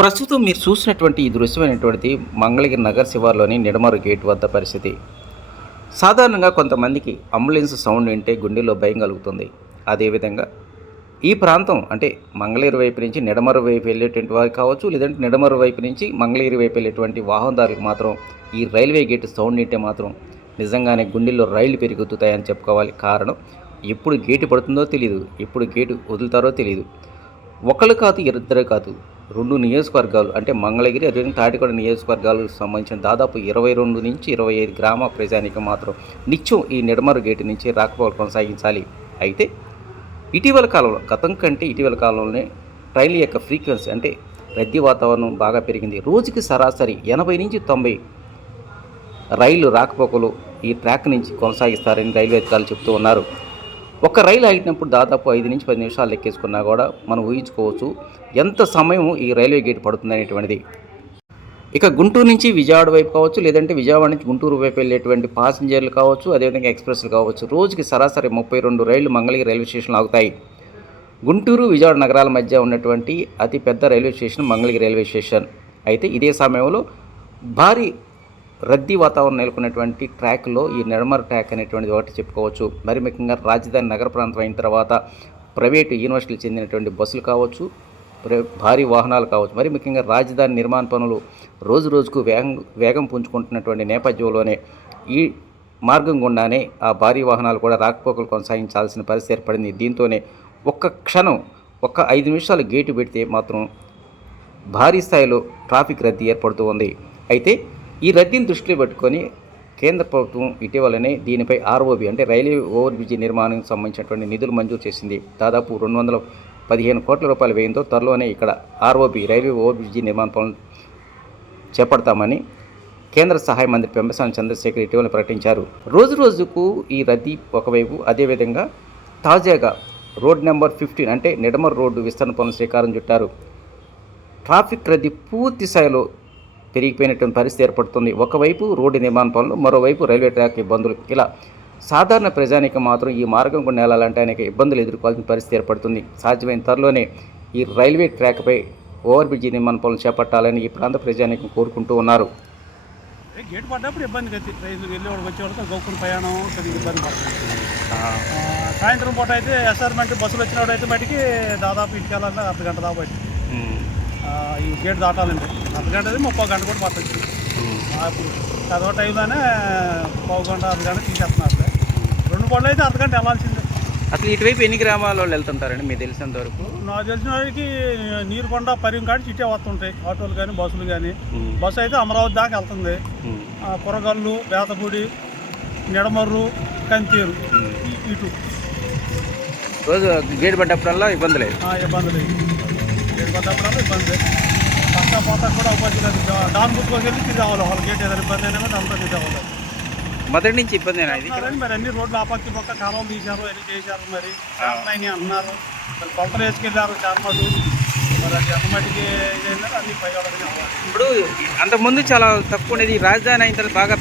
ప్రస్తుతం మీరు చూసినటువంటి ఈ దృశ్యమైనటువంటి మంగళగిరి నగర్ శివార్లోని నిడమరు గేట్ వద్ద పరిస్థితి. సాధారణంగా కొంతమందికి అంబులెన్స్ సౌండ్ వింటే గుండెలో భయం కలుగుతుంది. అదేవిధంగా ఈ ప్రాంతం అంటే మంగళగిరి వైపు నుంచి నిడమరు వైపు వెళ్ళేటువంటి వారు కావచ్చు లేదంటే నిడమరు వైపు నుంచి మంగళగిరి వైపు వెళ్ళేటువంటి వాహనదారులకు మాత్రం ఈ రైల్వే గేట్ సౌండ్ వింటే మాత్రం నిజంగానే గుండెల్లో రైళ్ళు పెరుగుతాయని చెప్పుకోవాలి. కారణం ఎప్పుడు గేటు పడుతుందో తెలియదు ఎప్పుడు గేటు వదులుతారో తెలియదు ఒకళ్ళు కాదు ఇద్దరు కాదు. రెండు నియోజకవర్గాలు అంటే మంగళగిరి అదేవిధంగా తాటికొండ నియోజకవర్గాలకు సంబంధించిన దాదాపు ఇరవై రెండు నుంచి ఇరవై ఐదు గ్రామ ప్రజానికి మాత్రం నిత్యం ఈ నిడమరు గేటు నుంచి రాకపోకలు కొనసాగించాలి. అయితే ఇటీవల కాలంలో గతం కంటే ఇటీవల కాలంలోనే రైలు యొక్క ఫ్రీక్వెన్సీ అంటే రద్దీ వాతావరణం బాగా పెరిగింది. రోజుకి సరాసరి ఎనభై నుంచి తొంభై రైలు రాకపోకలు ఈ ట్రాక్ నుంచి కొనసాగిస్తారని రైల్వే అధికారులు చెప్తూ ఉన్నారు. ఒక రైలు ఆగినప్పుడు దాదాపు ఐదు నుంచి పది నిమిషాలు లెక్కేసుకున్నా కూడా మనం ఊహించుకోవచ్చు ఎంత సమయం ఈ రైల్వే గేట్ పడుతుంది అనేటువంటిది. ఇక గుంటూరు నుంచి విజయవాడ వైపు కావచ్చు లేదంటే విజయవాడ నుంచి గుంటూరు వైపు వెళ్ళేటువంటి పాసింజర్లు కావచ్చు అదేవిధంగా ఎక్స్ప్రెస్లు కావచ్చు రోజుకి సరాసరి ముప్పై రెండు రైళ్ళు మంగళగిరి రైల్వే స్టేషన్లో ఆగుతాయి. గుంటూరు విజయవాడ నగరాల మధ్య ఉన్నటువంటి అతిపెద్ద railway station Mangalagiri railway station. అయితే ఇదే సమయంలో భారీ రద్దీ వాతావరణం నెలకొన్నటువంటి ట్రాక్లో ఈ నిర్మర్ ట్రాక్ అనేటువంటిది ఒకటి చెప్పుకోవచ్చు. మరి ముఖ్యంగా రాజధాని నగర ప్రాంతం అయిన తర్వాత ప్రైవేటు యూనివర్సిటీలు చెందినటువంటి బస్సులు కావచ్చు ప్ర- భారీ వాహనాలు కావచ్చు. మరి ముఖ్యంగా రాజధాని నిర్మాణ పనులు రోజు రోజుకు వేగం వేగం పుంజుకుంటున్నటువంటి నేపథ్యంలోనే ఈ మార్గం గుండానే ఆ భారీ వాహనాలు కూడా రాకపోకలు కొనసాగించాల్సిన పరిస్థితి ఏర్పడింది. దీంతోనే ఒక్క క్షణం ఒక్క ఐదు నిమిషాలు గేటు పెడితే మాత్రం భారీ స్థాయిలో ట్రాఫిక్ రద్దీ ఏర్పడుతూ ఉంది. అయితే ఈ రద్దీని దృష్టిలో పెట్టుకొని కేంద్ర ప్రభుత్వం ఇటీవలనే దీనిపై ఆర్ఓబి అంటే రైల్వే ఓవర్ బ్రిడ్జి నిర్మాణానికి సంబంధించినటువంటి నిధులు మంజూరు చేసింది. దాదాపు రెండు వందల పదిహేను కోట్ల రూపాయల వ్యయంతో త్వరలోనే ఇక్కడ ఆర్ఓబి రైల్వే ఓవర్ బ్రిడ్జి నిర్మాణ పనులు చేపడతామని కేంద్ర సహాయ మంత్రి పెంబసాని చంద్రశేఖర్ ఇటీవల ప్రకటించారు. రోజు రోజుకు ఈ రద్దీ ఒకవైపు అదేవిధంగా తాజాగా రోడ్ నెంబర్ ఫిఫ్టీన్ అంటే నిడమర్ రోడ్డు విస్తరణ పనులు శ్రీకారం చుట్టారు. ట్రాఫిక్ రద్దీ పూర్తి స్థాయిలో పెరిగిపోయినటువంటి పరిస్థితి ఏర్పడుతుంది. ఒకవైపు రోడ్డు నిర్మాణ పనులు మరోవైపు రైల్వే ట్రాక్ ఇబ్బందులు. ఇలా సాధారణ ప్రజానికి మాత్రం ఈ మార్గం గుండా వెళ్ళాలంటే అనేక ఇబ్బందులు ఎదుర్కోవాల్సిన పరిస్థితి ఏర్పడుతుంది. సాధ్యమైన త్వరలోనే ఈ రైల్వే ట్రాక్పై ఓవర్ బ్రిడ్జి నిర్మాణ పనులు చేపట్టాలని ఈ ప్రాంత ప్రజానికి కోరుకుంటూ ఉన్నారు. గేట్ పడ్డప్పుడు ఇబ్బంది కదా ట్రైన్లు వెళ్ళేవాడు వచ్చేవాళ్ళతో గోకుని ప్రయాణం కొద్దిగా ఇబ్బంది పడుతుంది. సాయంత్రం పూట అయితే అసైన్మెంట్ బస్సులు వచ్చినప్పుడు అయితే బయటికి దాదాపు ఇంటికి వెళ్ళాలంటే అర్ధ గంట దాకా ఈ గేట్ దాటాలంటే అర్ధ గంట అది ముప్పై గంట కూడా పట్టచ్చు. అప్పుడు చదవ టైంలోనే పావు గంట అర్ధ గంట తీసేస్తున్నారు రెండు పళ్ళు అయితే అర్ధ గంట వెళ్ళాల్సిందే. అసలు ఇటువైపు ఎన్ని గ్రామాల వాళ్ళు వెళ్తుంటారండి మీకు తెలిసినంత వరకు? నాకు తెలిసిన వాడికి నీరుకొండ పరిం కాడి చిట్టే వస్తుంటాయి. ఆటోలు కానీ బస్సులు కానీ బస్సు అయితే అమరావతి దాకా వెళ్తుంది. కొరగల్లు బేతపూడి నిడమర్రు కంతీరు. ఇటు. రోజు గేట్ పడ్డప్పుడల్లా ఇబ్బంది లేదు. ఇబ్బంది లేదు. పడ్డప్పుడల్లా ఇబ్బంది పక్క పోతా కూడా ఇబ్బంది డా- డాన్ గుర్తుకోకి వెళ్ళి తిరిగి రావాలి. వాళ్ళ గేట్ ఏదైనా ఇబ్బంది అయినా కూడా అంతా తిరిగి రావాలి మొదటి నుంచి కానీ మరి అన్ని రోడ్లు ఆ పక్క కాలువలు తీశారు అన్ని చేశారు మరి. చార్మైని అంటున్నారు మరి కొలతలు వేసుకెళ్ళారు చార్మలు. మరి అది అన్నమాటికి ఇదైందని అన్ని అవ్వాలి. ఇప్పుడు అంతకుముందు చాలా తక్కువ ఉండేది రాజధాని అయిన తర్వాత బాగా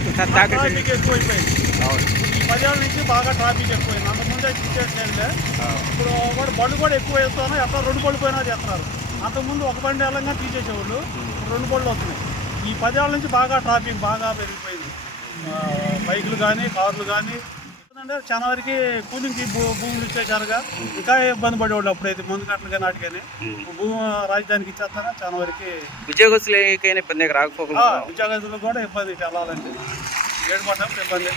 ట్రాఫిక్ ఎక్కువైపోయింది. ఈ పదేళ్ళ నుంచి బాగా ట్రాఫిక్ ఎక్కువైంది. అంతకుముందే చూసేట్లేదులే ఇప్పుడు కూడా బండ్లు కూడా ఎక్కువ వేస్తాను ఎట్లా రెండు బళ్ళు పోయినా చేస్తున్నారు అంతకుముందు ఒక బండి వెళ్ళంగా తీసేసేవాళ్ళు రెండు బళ్ళు వస్తున్నాయి. ఈ పదేళ్ళ నుంచి బాగా ట్రాఫిక్ బాగా పెరిగిపోయింది. బైకులు కానీ కార్లు కానీ అంటే చాలా వరకు కూలింగ్కి భూ భూములు ఇచ్చేసారుగా ఇంకా ఇబ్బంది పడేవాళ్ళు అప్పుడైతే ముందు గంటలు కానీ నాటికని భూమి రాజధానికి ఇచ్చేస్తారా? చాలా వరకు ఉద్యోగస్తులకైనా ఇబ్బంది రాకపోకలు ఉద్యోగస్తులకు కూడా ఇబ్బంది వెళ్ళాలంటే ఏడు పడ్డప్పుడు ఇబ్బంది.